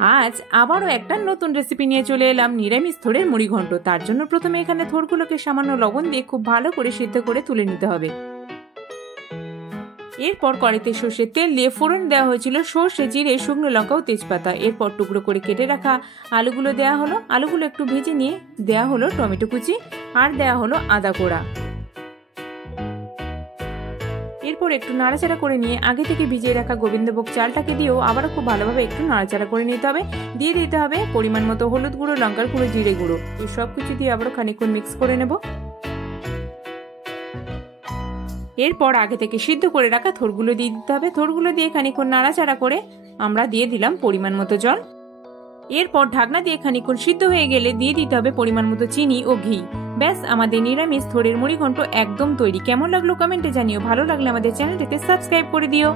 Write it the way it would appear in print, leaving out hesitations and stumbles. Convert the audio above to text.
আজ আবারও একটা নতুন রেসিপি নিয়ে চলে এলাম, নিরামিষ থোড়ের মুড়িঘণ্ট। তার জন্য প্রথমে এখানে থোড়গুলোকে সামান্য লবণ দিয়ে খুব ভালো করে সিদ্ধ করে তুলে নিতে হবে। এরপর কড়াইতে সর্ষের তেল দিয়ে ফোড়ন দেওয়া হয়েছিল সর্ষে, জিরে, শুকনো লঙ্কা ও তেজপাতা। এরপর টুকরো করে কেটে রাখা আলুগুলো দেওয়া হলো। আলুগুলো একটু ভেজে নিয়ে দেওয়া হলো টমেটো কুচি আর দেওয়া হলো আদা কোড়া। এরপর একটু নাড়াচাড়া করে নিয়ে আগে থেকে ভিজিয়ে রাখা গোবিন্দভোগ চালটাকে দিয়েও আবারও খুব ভালোভাবে একটু নাড়াচাড়া করে নিতে হবে। দিয়ে দিতে হবে পরিমাণ মতো হলুদ গুঁড়ো, লঙ্কার গুঁড়ো, জিরে গুঁড়ো। এই সব কিছু দিয়ে আবারও খানিকক্ষণ মিক্স করে নেব। এরপর আগে থেকে সিদ্ধ করে রাখা থোড়গুলো দিয়ে দিতে হবে। থোড়গুলো দিয়ে খানিকক্ষণ নাড়াচাড়া করে আমরা দিয়ে দিলাম পরিমাণ মতো জল। এরপর ঢাকনা দিয়ে খানিকক্ষণ সিদ্ধ হয়ে গেলে দিয়ে দিতে হবে পরিমাণ মতো চিনি ও ঘি। ব্যাস, আমাদের নিরামিষ থোড়ের মুড়িঘণ্ট একদম তৈরি। কেমন লাগলো কমেন্টে জানিও। ভালো লাগলে আমাদের চ্যানেলটিতে সাবস্ক্রাইব করে দিও।